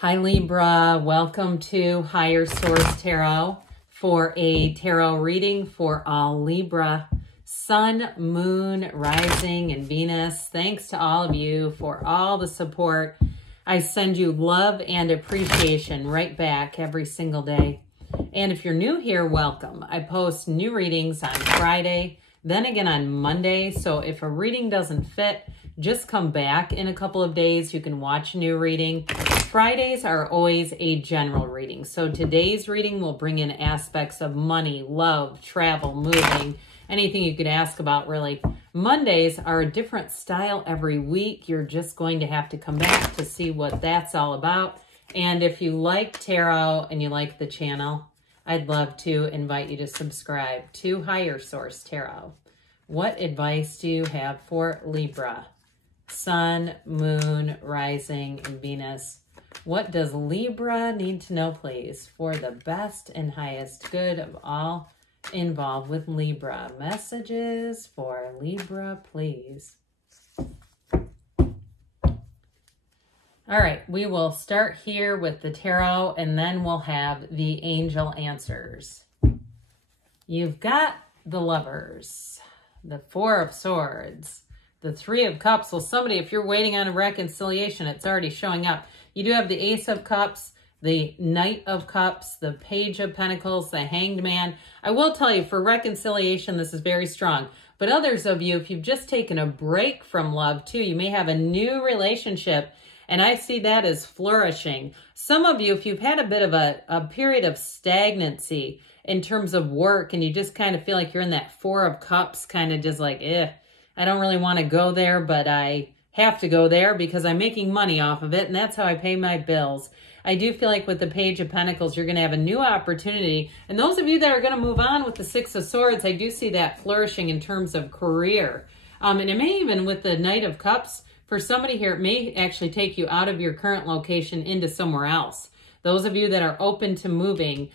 Hi Libra, welcome to Higher Source Tarot for a tarot reading for all Libra, Sun, Moon, Rising, and Venus. Thanks to all of you for all the support. I send you love and appreciation right back every single day. And if you're new here, welcome. I post new readings on Friday, then again on Monday. So if a reading doesn't fit, just come back in a couple of days. You can watch a new reading. Fridays are always a general reading. So today's reading will bring in aspects of money, love, travel, moving, anything you could ask about really. Mondays are a different style every week. You're just going to have to come back to see what that's all about. And if you like tarot and you like the channel, I'd love to invite you to subscribe to Higher Source Tarot. What advice do you have for Libra? Sun, Moon, Rising, and Venus. What does Libra need to know, please, for the best and highest good of all involved with Libra? Messages for Libra, please. All right, we will start here with the tarot, and then we'll have the angel answers. You've got the Lovers, the Four of Swords, the Three of Cups. Well, somebody, if you're waiting on a reconciliation, it's already showing up. You do have the Ace of Cups, the Knight of Cups, the Page of Pentacles, the Hanged Man. I will tell you, for reconciliation, this is very strong. But others of you, if you've just taken a break from love too, you may have a new relationship, and I see that as flourishing. Some of you, if you've had a bit of a period of stagnancy in terms of work, and you just kind of feel like you're in that Four of Cups, kind of just like, I don't really want to go there, but I have to go there because I'm making money off of it, and that's how I pay my bills. I do feel like with the Page of Pentacles, you're going to have a new opportunity. And those of you that are going to move on with the Six of Swords, I do see that flourishing in terms of career. And it may even, with the Knight of Cups, for somebody here, it may actually take you out of your current location into somewhere else. Those of you that are open to moving.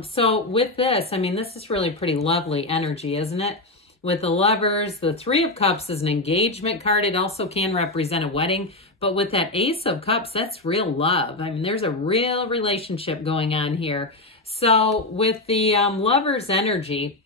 So with this, I mean, this is really pretty lovely energy, isn't it? With the Lovers, the Three of Cups is an engagement card. It also can represent a wedding. But with that Ace of Cups, that's real love. I mean, there's a real relationship going on here. So with the Lovers energy,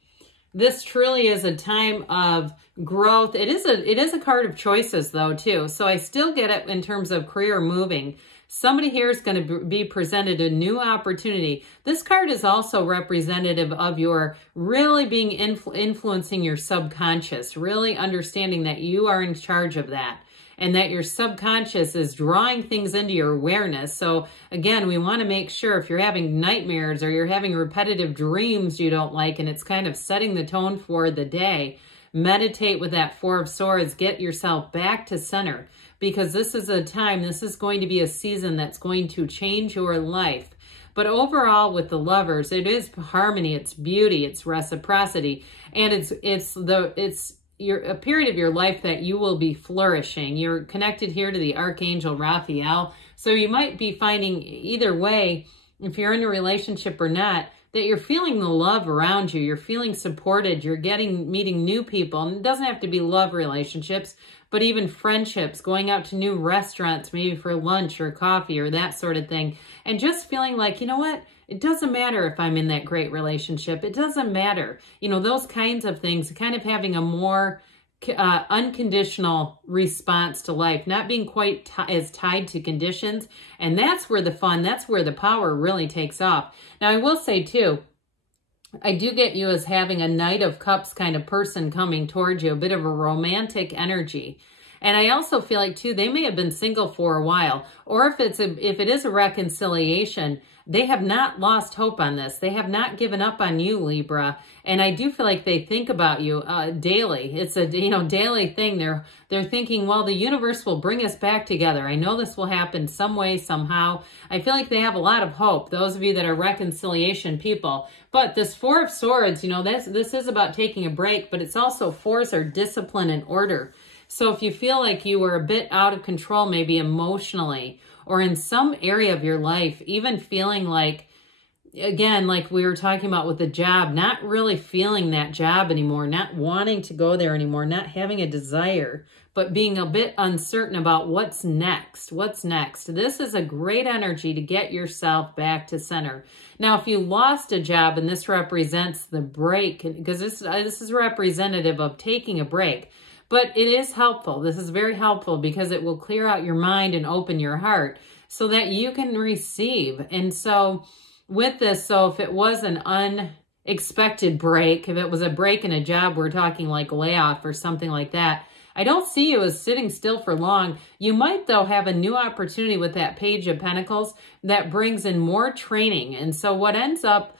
this truly is a time of growth. It is a card of choices, though, too. So I still get it in terms of career moving. Somebody here is going to be presented a new opportunity. This card is also representative of your really being influencing your subconscious, really understanding that you are in charge of that and that your subconscious is drawing things into your awareness. So again, we want to make sure if you're having nightmares or you're having repetitive dreams you don't like and it's kind of setting the tone for the day, meditate with that Four of Swords. Get yourself back to center, because this is a time, this is going to be a season that's going to change your life. But overall with the Lovers, it is harmony, it's beauty, it's reciprocity, and it's a period of your life that you will be flourishing. You're connected here to the Archangel Raphael, so you might be finding either way, if you're in a relationship or not, that you're feeling the love around you. You're feeling supported. You're meeting new people. And it doesn't have to be love relationships, but even friendships, going out to new restaurants, maybe for lunch or coffee or that sort of thing. And just feeling like, you know what? It doesn't matter if I'm in that great relationship. It doesn't matter. You know, those kinds of things, kind of having a more unconditional response to life, not being quite as tied to conditions. And that's where the fun, that's where the power really takes off. Now, I will say too, I do get you as having a Knight of Cups kind of person coming towards you, a bit of a romantic energy. And I also feel like too, they may have been single for a while, or if it is a reconciliation, they have not lost hope on this. They have not given up on you, Libra. And I do feel like they think about you daily. It's a daily thing. They're thinking, well, the universe will bring us back together. I know this will happen some way, somehow. I feel like they have a lot of hope, those of you that are reconciliation people. But this Four of Swords, this is about taking a break, but it's also force or discipline and order. So if you feel like you were a bit out of control, maybe emotionally, or in some area of your life, even feeling like, again, like we were talking about with the job, not really feeling that job anymore, not wanting to go there anymore, not having a desire, but being a bit uncertain about what's next. What's next? This is a great energy to get yourself back to center. Now, if you lost a job, and this represents the break, because this is representative of taking a break, but it is helpful. This is very helpful because it will clear out your mind and open your heart so that you can receive. And so with this, so if it was an unexpected break, if it was a break in a job, we're talking like layoff or something like that, I don't see you as sitting still for long. You might, though, have a new opportunity with that Page of Pentacles that brings in more training. And so what ends up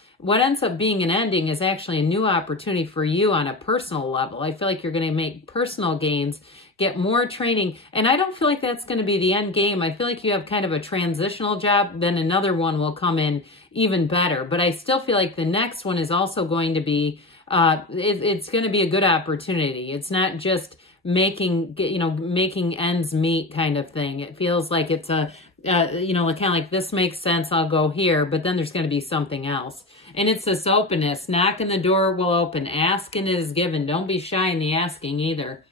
being an ending is actually a new opportunity for you on a personal level. I feel like you're going to make personal gains, get more training. And I don't feel like that's going to be the end game. I feel like you have kind of a transitional job, then another one will come in even better. But I still feel like the next one is also going to be, it's going to be a good opportunity. It's not just making ends meet kind of thing. It feels like it's a, kind of like this makes sense, I'll go here, but then there's going to be something else. And it's this openness. Knock and the door will open. Ask and it is given. Don't be shy in the asking either.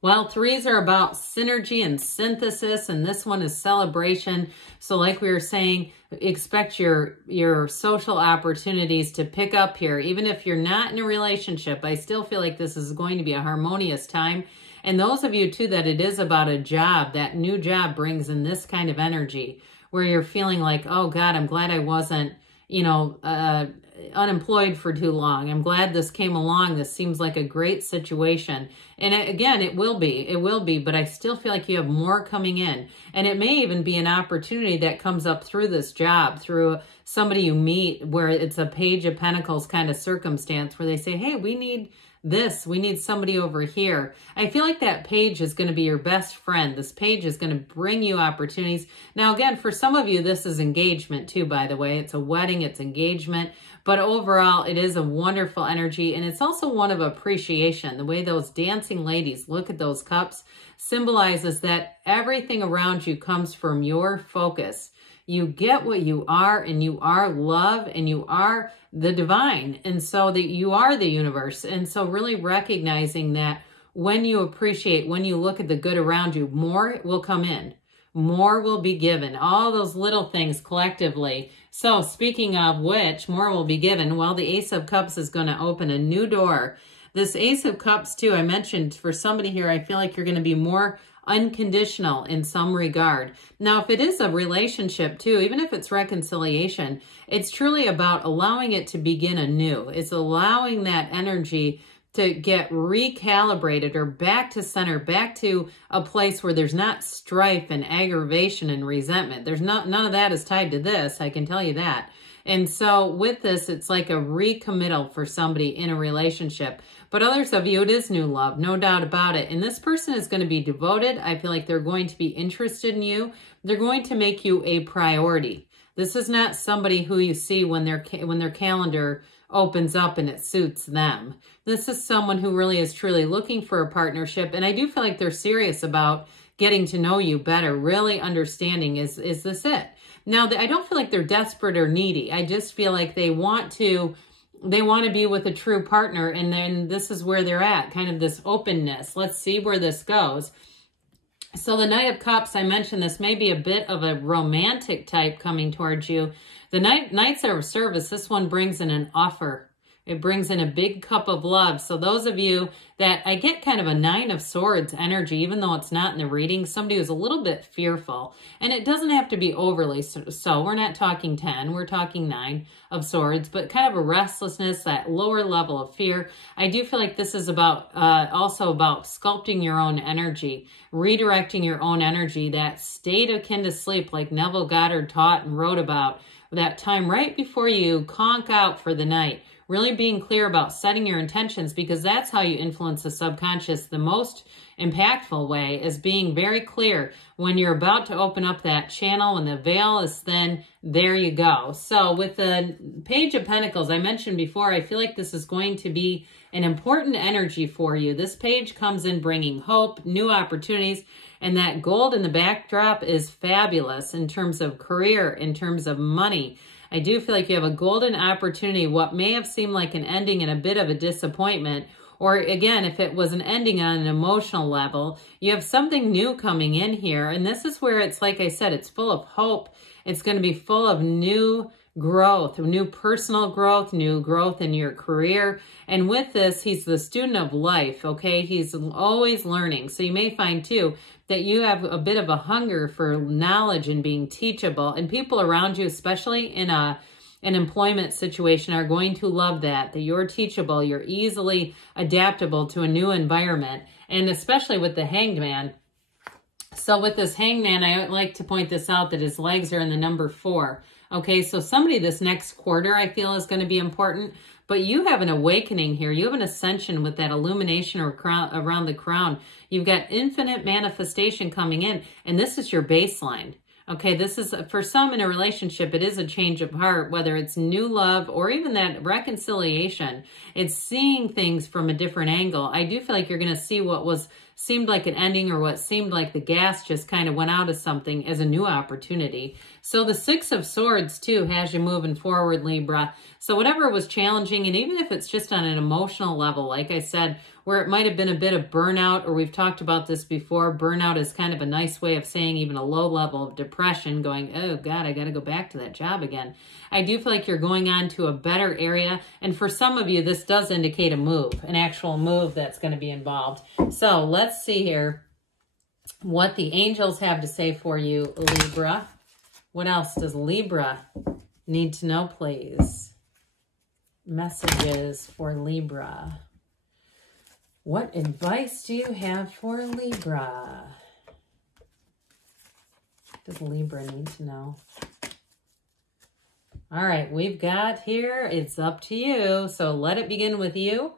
Well, threes are about synergy and synthesis, and this one is celebration. So like we were saying, expect your social opportunities to pick up here. Even if you're not in a relationship, I still feel like this is going to be a harmonious time. And those of you, too, that it is about a job, that new job brings in this kind of energy where you're feeling like, oh, God, I'm glad I wasn't, unemployed for too long. I'm glad this came along. This seems like a great situation. And again, it will be, but I still feel like you have more coming in. And it may even be an opportunity that comes up through this job, through somebody you meet where it's a Page of Pentacles kind of circumstance where they say, hey, we need this, we need somebody over here. I feel like that page is going to be your best friend. This page is going to bring you opportunities. Now, again, for some of you, this is engagement too, by the way. It's a wedding, it's engagement. But overall, it is a wonderful energy. And it's also one of appreciation. The way those dancing ladies look at those cups symbolizes that everything around you comes from your focus. You get what you are, and you are love, and you are the divine, and so that you are the universe. And so really recognizing that when you appreciate, when you look at the good around you, more will come in, more will be given, all those little things collectively. So speaking of which, more will be given. Well, the Ace of Cups is going to open a new door. This Ace of Cups too, I mentioned for somebody here, I feel like you're going to be more unconditional in some regard. Now, if it is a relationship too, even if it's reconciliation, it's truly about allowing it to begin anew. It's allowing that energy to get recalibrated or back to center, back to a place where there's not strife and aggravation and resentment. There's none of that is tied to this, I can tell you that. And so with this, it's like a recommittal for somebody in a relationship. But others of you, it is new love, no doubt about it. And this person is going to be devoted. I feel like they're going to be interested in you. They're going to make you a priority. This is not somebody who you see when their calendar opens up and it suits them. This is someone who really is truly looking for a partnership. And I do feel like they're serious about getting to know you better, really understanding, is this it? Now, I don't feel like they're desperate or needy. I just feel like they want to be with a true partner, and then this is where they're at, kind of this openness. Let's see where this goes. So the Knight of Cups, I mentioned this may be a bit of a romantic type coming towards you. The Knights of Service, this one brings in an offer. It brings in a big cup of love. So those of you that, I get kind of a Nine of Swords energy, even though it's not in the reading, somebody who's a little bit fearful. And it doesn't have to be overly so. We're not talking 10, we're talking 9 of Swords, but kind of a restlessness, that lower level of fear. I do feel like this is about also about sculpting your own energy, redirecting your own energy, that state akin to sleep like Neville Goddard taught and wrote about, that time right before you conk out for the night. Really being clear about setting your intentions, because that's how you influence the subconscious the most impactful way, is being very clear when you're about to open up that channel and the veil is thin. There you go. So with the Page of Pentacles, I mentioned before, I feel like this is going to be an important energy for you. This page comes in bringing hope, new opportunities, and that gold in the backdrop is fabulous in terms of career, in terms of money. I do feel like you have a golden opportunity, what may have seemed like an ending and a bit of a disappointment, Or again, if it was an ending on an emotional level, you have something new coming in here. And this is where it's, like I said, it's full of hope. It's going to be full of new growth, new personal growth, new growth in your career. And with this, he's the student of life, okay? He's always learning. So you may find too that you have a bit of a hunger for knowledge and being teachable. And people around you, especially in an employment situation, are going to love that you're teachable, you're easily adaptable to a new environment. And especially with the Hanged Man. So with this Hanged Man, I would like to point this out that his legs are in the number 4. Okay, so somebody this next quarter I feel is going to be important, but you have an awakening here. You have an ascension with that illumination or crown, around the crown. You've got infinite manifestation coming in, and this is your baseline. Okay, this is, for some in a relationship, it is a change of heart, whether it's new love or even that reconciliation. It's seeing things from a different angle. I do feel like you're going to see what seemed like an ending, or what seemed like the gas just kind of went out of something, as a new opportunity. So the 6 of Swords too has you moving forward, Libra. So whatever was challenging, and even if it's just on an emotional level, like I said, where it might have been a bit of burnout, or we've talked about this before, burnout is kind of a nice way of saying even a low level of depression, going, oh God, I got to go back to that job again. I do feel like you're going on to a better area. And for some of you, this does indicate a move, an actual move that's going to be involved. So let's see here what the angels have to say for you, Libra. What else does Libra need to know, please? Messages for Libra. What advice do you have for Libra? What does Libra need to know? All right, we've got here, it's up to you. So let it begin with you.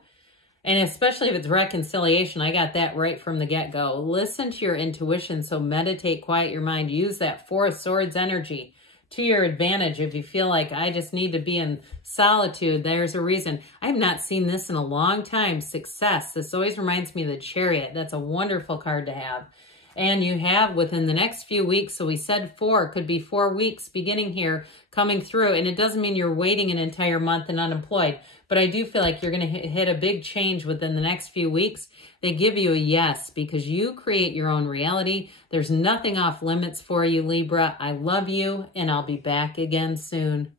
And especially if it's reconciliation, I got that right from the get-go. Listen to your intuition. So meditate, quiet your mind. Use that 4 of Swords energy to your advantage. If you feel like I just need to be in solitude, there's a reason. I have not seen this in a long time. Success. This always reminds me of the Chariot. That's a wonderful card to have. And you have within the next few weeks, so we said 4, could be 4 weeks beginning here, coming through. And it doesn't mean you're waiting an entire month and unemployed, but I do feel like you're going to hit a big change within the next few weeks. They give you a yes, because you create your own reality. There's nothing off limits for you, Libra. I love you, and I'll be back again soon.